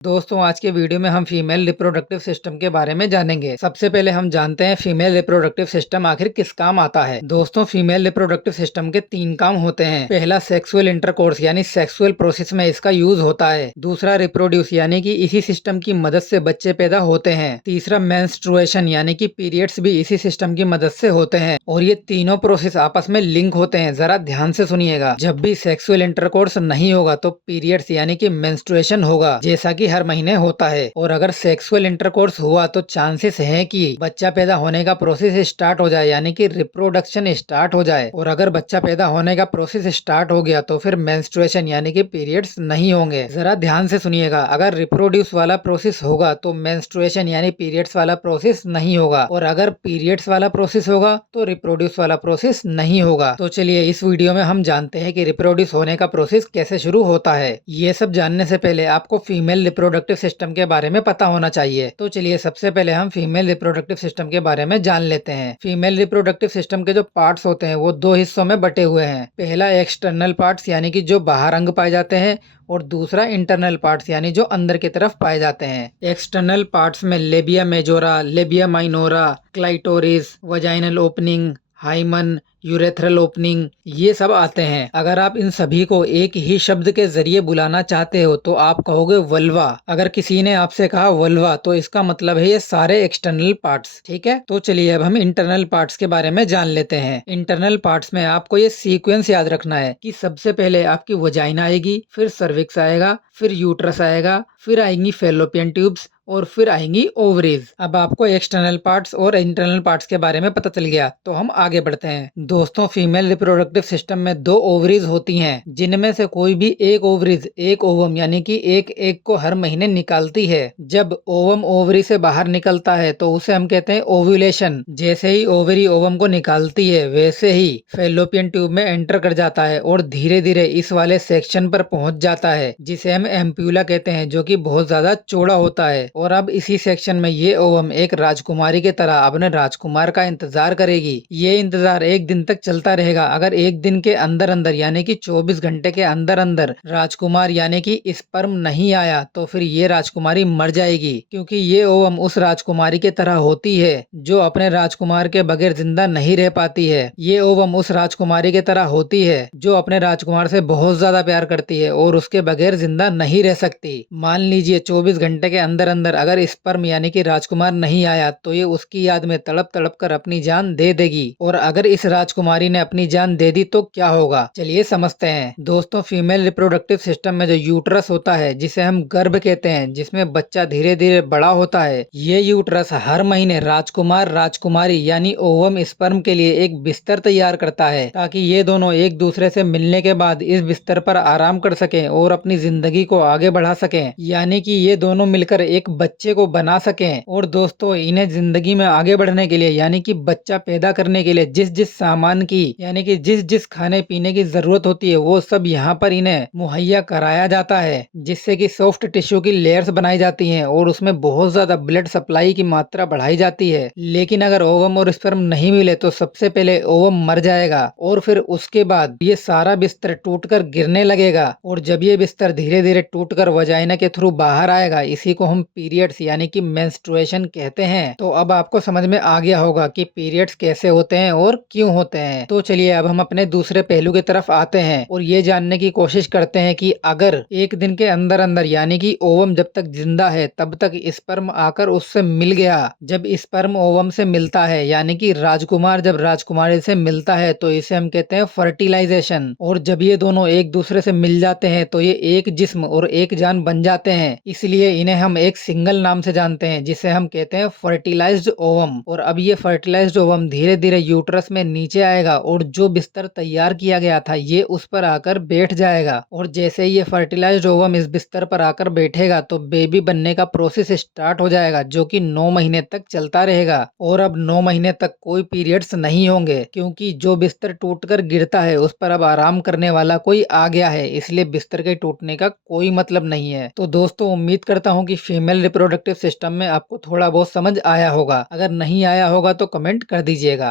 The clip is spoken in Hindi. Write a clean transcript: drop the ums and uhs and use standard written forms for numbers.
दोस्तों आज के वीडियो में हम फीमेल रिप्रोडक्टिव सिस्टम के बारे में जानेंगे। सबसे पहले हम जानते हैं फीमेल रिप्रोडक्टिव सिस्टम आखिर किस काम आता है। दोस्तों फीमेल रिप्रोडक्टिव सिस्टम के 3 काम होते हैं। पहला सेक्सुअल इंटरकोर्स यानी सेक्सुअल प्रोसेस में इसका यूज होता है। दूसरा रिप्रोड्यूस यानी कि इसी सिस्टम की मदद से बच्चे पैदा होते हैं। तीसरा मेंस्ट्रुएशन यानी कि पीरियड्स भी इसी सिस्टम की मदद से होते हैं और ये तीनों प्रोसेस आपस में लिंक होते हैं। जरा ध्यान से सुनिएगा, जब भी सेक्सुअल इंटरकोर्स नहीं होगा तो पीरियड्स यानी कि मेंस्ट्रुएशन होगा, जैसा कि हर महीने होता है। और अगर सेक्सुअल इंटरकोर्स हुआ तो चांसेस हैं कि बच्चा पैदा होने का प्रोसेस स्टार्ट हो जाए यानी कि रिप्रोडक्शन स्टार्ट हो जाए। और अगर बच्चा पैदा होने का प्रोसेस स्टार्ट हो गया तो फिर मेंस्ट्रुएशन यानी कि पीरियड्स नहीं होंगे। जरा ध्यान से सुनिएगा, अगर रिप्रोड्यूस वाला प्रोसेस होगा तो मेंस्ट्रुएशन यानी पीरियड्स वाला प्रोसेस नहीं होगा, और अगर पीरियड्स वाला प्रोसेस होगा तो रिप्रोड्यूस वाला प्रोसेस नहीं होगा। तो चलिए इस वीडियो में हम जानते हैं कि रिप्रोड्यूस होने का प्रोसेस कैसे शुरू होता है। ये सब जानने से पहले आपको फीमेल रिप्रोडक्टिव सिस्टम के बारे में पता होना चाहिए। तो चलिए सबसे पहले हम फीमेल रिप्रोडक्टिव सिस्टम के बारे में जान लेते हैं। फीमेल रिप्रोडक्टिव सिस्टम के जो पार्ट्स होते हैं वो 2 हिस्सों में बटे हुए हैं। पहला एक्सटर्नल पार्ट्स यानी कि जो बाहर अंग पाए जाते हैं, और दूसरा इंटरनल पार्ट्स यानी जो अंदर की तरफ पाए जाते हैं। एक्सटर्नल पार्ट्स में labia majora, labia minora, clitoris, vaginal opening, hymen, urethral opening, ये सब आते हैं। अगर आप इन सभी को एक ही शब्द के जरिए बुलाना चाहते हो तो आप कहोगे वल्वा। अगर किसी ने आपसे कहा वल्वा तो इसका मतलब है ये सारे एक्सटर्नल पार्ट्स। ठीक है, तो चलिए अब हम इंटरनल पार्ट्स के बारे में जान लेते हैं। इंटरनल पार्ट्स में आपको ये सीक्वेंस याद रखना है कि सबसे पहले आपकी वजाइना आएगी, फिर सर्विक्स आएगा, फिर यूट्रस आएगा, फिर आएंगी फैलोपियन ट्यूब्स, और फिर आएंगी ओवरीज। अब आपको एक्सटर्नल पार्ट्स और इंटरनल पार्ट्स के बारे में पता चल गया, तो हम आगे बढ़ते हैं। दोस्तों फीमेल रिप्रोडक्टिव सिस्टम में 2 ओवरीज होती हैं, जिनमें से कोई भी एक ओवरीज एक ओवम यानी कि एक एग को हर महीने निकालती है। जब ओवम ओवरी से बाहर निकलता है तो उसे हम कहते हैं ओव्यूलेशन। जैसे ही ओवरी ओवम को निकालती है वैसे ही फैलोपियन ट्यूब में एंटर कर जाता है और धीरे धीरे इस वाले सेक्शन पर पहुंच जाता है, जिसे हम एम्प्यूला कहते हैं, जो कि बहुत ज्यादा चौड़ा होता है। और अब इसी सेक्शन में ये ओवम एक राजकुमारी की तरह अपने राजकुमार का इंतजार करेगी। ये इंतजार एक दिन तक चलता रहेगा। अगर एक दिन के अंदर अंदर यानी कि 24 घंटे के अंदर अंदर राजकुमार यानी कि स्पर्म नहीं आया तो फिर ये राजकुमारी मर जाएगी, क्योंकि ये ओवम उस राजकुमारी की तरह होती है जो अपने राजकुमार के बगैर जिंदा नहीं रह पाती है। ये ओवम उस राजकुमारी की तरह होती है जो अपने राजकुमार से बहुत ज्यादा प्यार करती है और उसके बगैर जिंदा नहीं रह सकती। मान लीजिए 24 घंटे के अंदर अंदर अगर स्पर्म यानी कि राजकुमार नहीं आया तो ये उसकी याद में तड़प तड़प कर अपनी जान दे देगी। और अगर इस राजकुमारी ने अपनी जान दे दी तो क्या होगा, चलिए समझते हैं। दोस्तों फीमेल रिप्रोडक्टिव सिस्टम में जो यूट्रस होता है, जिसे हम गर्भ कहते हैं, जिसमें बच्चा धीरे धीरे बड़ा होता है, ये यूट्रस हर महीने राजकुमार राजकुमारी यानी ओवम स्पर्म के लिए एक बिस्तर तैयार करता है, ताकि ये दोनों एक दूसरे से मिलने के बाद इस बिस्तर पर आराम कर सकें और अपनी जिंदगी को आगे बढ़ा सकें, यानी कि ये दोनों मिलकर एक बच्चे को बना सकें। और दोस्तों इन्हें जिंदगी में आगे बढ़ने के लिए यानी कि बच्चा पैदा करने के लिए जिस जिस सामान की यानी कि जिस जिस खाने पीने की जरूरत होती है वो सब यहाँ पर इन्हें मुहैया कराया जाता है, जिससे कि सॉफ्ट टिश्यू की लेयर्स बनाई जाती हैं और उसमें बहुत ज्यादा ब्लड सप्लाई की मात्रा बढ़ाई जाती है। लेकिन अगर ओवम और स्पर्म नहीं मिले तो सबसे पहले ओवम मर जाएगा और फिर उसके बाद ये सारा बिस्तर टूटकर गिरने लगेगा। और जब ये बिस्तर धीरे धीरे टूटकर वजाइना के थ्रू बाहर आएगा, इसी को हम पीरियड्स यानी कि मेंस्ट्रुएशन कहते हैं। तो अब आपको समझ में आ गया होगा कि पीरियड्स कैसे होते हैं और क्यों होते हैं। तो चलिए अब हम अपने दूसरे पहलू की तरफ आते हैं और ये जानने की कोशिश करते हैं कि अगर एक दिन के अंदर अंदर यानी कि ओवम जब तक जिंदा है तब तक स्पर्म आकर उससे मिल गया, जब स्पर्म ओवम से मिलता है यानी कि राजकुमार जब राजकुमारी से मिलता है तो इसे हम कहते हैं फर्टिलाइजेशन। और जब ये दोनों एक दूसरे से मिल जाते हैं तो ये एक जिस्म और एक जान बन जाते हैं, इसलिए इन्हें हम एक सिंगल नाम से जानते हैं, जिसे हम कहते हैं फर्टिलाइज्ड ओवम। और अब ये फर्टिलाइज्ड ओवम धीरे धीरे यूट्रस में नीचे आएगा और जो बिस्तर तैयार किया गया था ये उस पर आकर बैठ जाएगा। और जैसे ही ये फर्टिलाइज्ड ओवम इस बिस्तर पर आकर बैठेगा तो बेबी बनने का प्रोसेस स्टार्ट हो जाएगा, जो कि 9 महीने तक चलता रहेगा। और अब 9 महीने तक कोई पीरियड्स नहीं होंगे, क्योंकि जो बिस्तर टूटकर गिरता है उस पर अब आराम करने वाला कोई आ गया है, इसलिए बिस्तर के टूटने का कोई मतलब नहीं है। तो दोस्तों उम्मीद करता हूँ कि फीमेल रिप्रोडक्टिव सिस्टम में आपको थोड़ा बहुत समझ आया होगा। अगर नहीं आया होगा तो कमेंट कर दीजिएगा।